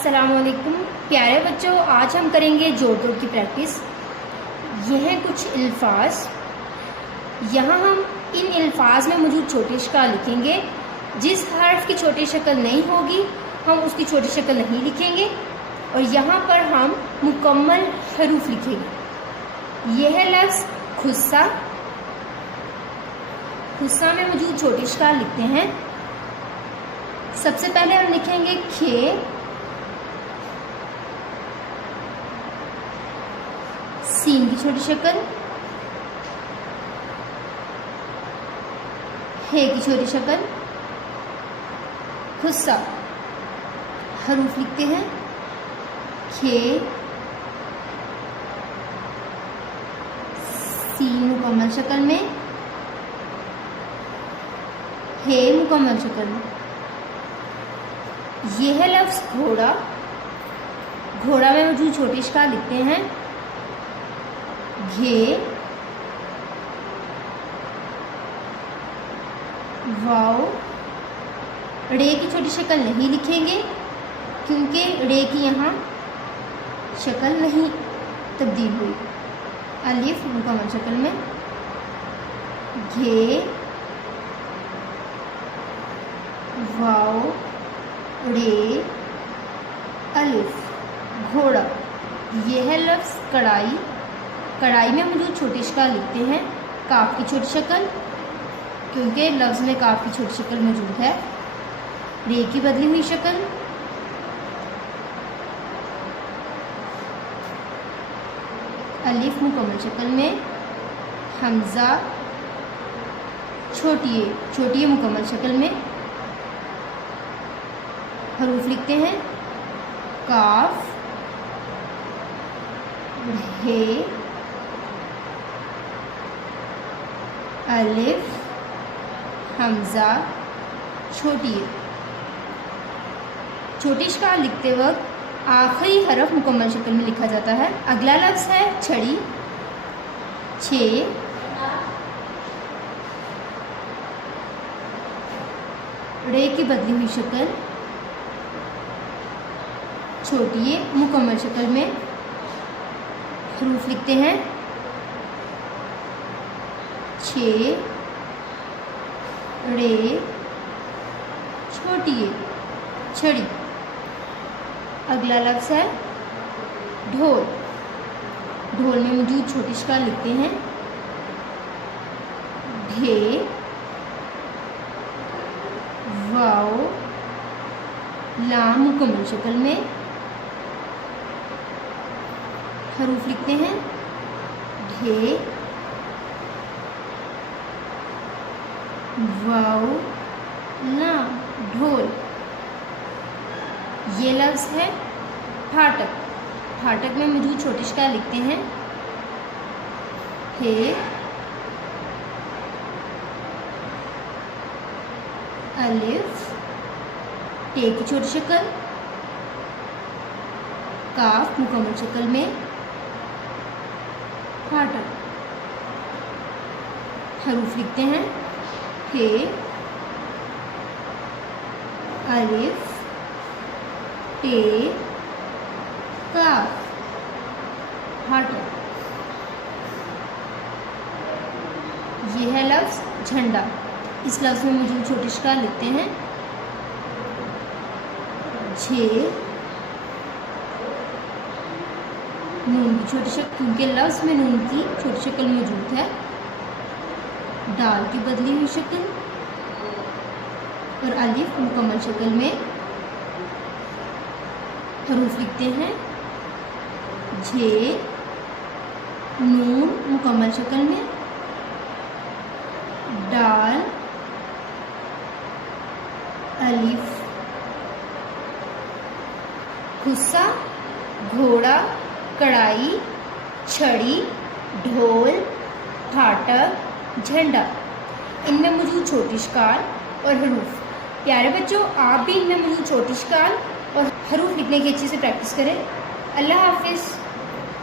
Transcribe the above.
अस्सलामुअलैकुम प्यारे बच्चों, आज हम करेंगे जोड़ तोड़ की प्रैक्टिस। यह हैं कुछ अल्फाज। यहाँ हम इन अल्फाज में मौजूद छोटी शक्ल लिखेंगे। जिस हर्फ की छोटी शक्ल नहीं होगी हम उसकी छोटी शक्ल नहीं लिखेंगे, और यहाँ पर हम मुकम्मल हरूफ लिखेंगे। यह लफ्ज़ खुस्सा, खुस्सा में मौजूद छोटी शक्ल लिखते हैं। सबसे पहले हम लिखेंगे खे, सीन की छोटी शक्ल, हे की छोटी शक्ल, खुस्सा। हरूफ लिखते हैं खे, सीन मुकम्मल शक्ल में, हे मुकम्मल शक्ल में। यह है लफ्ज़ घोड़ा। घोड़ा में मौजूद छोटी शक्ल लिखते हैं घे, वाव। रे की छोटी शक्ल नहीं लिखेंगे क्योंकि रे की यहाँ शक्ल नहीं तब्दील हुई। अलिफ मुकम्मल शक्ल में, घे, वाव, रे, अलिफ, घोड़ा। यह है लफ्ज़ कढ़ाई। कढ़ाई में मौजूद छोटी शक्ल लिखते हैं काफ की छोटी शक्ल क्योंकि लफ्ज़ में काफ की छोटी शक्ल मौजूद है। रे की बदली हुई शक्ल, अलिफ मुकम्मल शक्ल में, हमज़ा छोटी मुकम्मल शक्ल में। हरूफ लिखते हैं काफ, हे, अलिफ, हमज़ा, छोटी शक्ल लिखते वक्त आखिरी हरफ मुकम्मल शक्ल में लिखा जाता है। अगला लफ्ज़ है छड़ी। छे, रे की बदली हुई शक्ल, छोटी मुकम्मल शक्ल में। हरूफ लिखते हैं छे, रे, छोटी छड़ी। अगला लफ्ज़ है ढोल। ढोल में मौजूद छोटी शक्ल लिखते हैं ढे, वाव, लाम मुकम्मल शक्ल में। हरूफ लिखते हैं ढे, वाव, लाम, ढोल। ये लफ्ज़ है फाटक। फाटक में मौजूद छोटी शक्ल लिखते हैं हे, अलिफ, टे की छोटी शक्ल, काफ मुकम्मल शक्ल में, फाटक। हरूफ लिखते हैं हे, अलिफ, टे, काफ, फाटक। यह है लफ्ज़ झंडा। इस लफ्ज़ में मौजूद छोटी शक्ल लिखते हैं झे, नून की छोटी शक्ल क्योंकि लफ्ज़ में नून की छोटी शक्ल मौजूद है। दाल की बदली हुई शक्ल, और अलिफ मुकम्मल शक्ल में। हरूफ लिखते हैं झे, नून मुकम्मल शक्ल में, दाल, अलिफ। खुस्सा, घोड़ा, कढ़ाई, छड़ी, ढोल, फाटक, झंडा। इनमें मौजूद छोटी शक्ल और हरूफ। प्यारे बच्चों, आप भी इनमें मौजूद छोटी शक्ल और हरूफ लिखने की अच्छे से प्रैक्टिस करें। अल्लाह हाफिज़।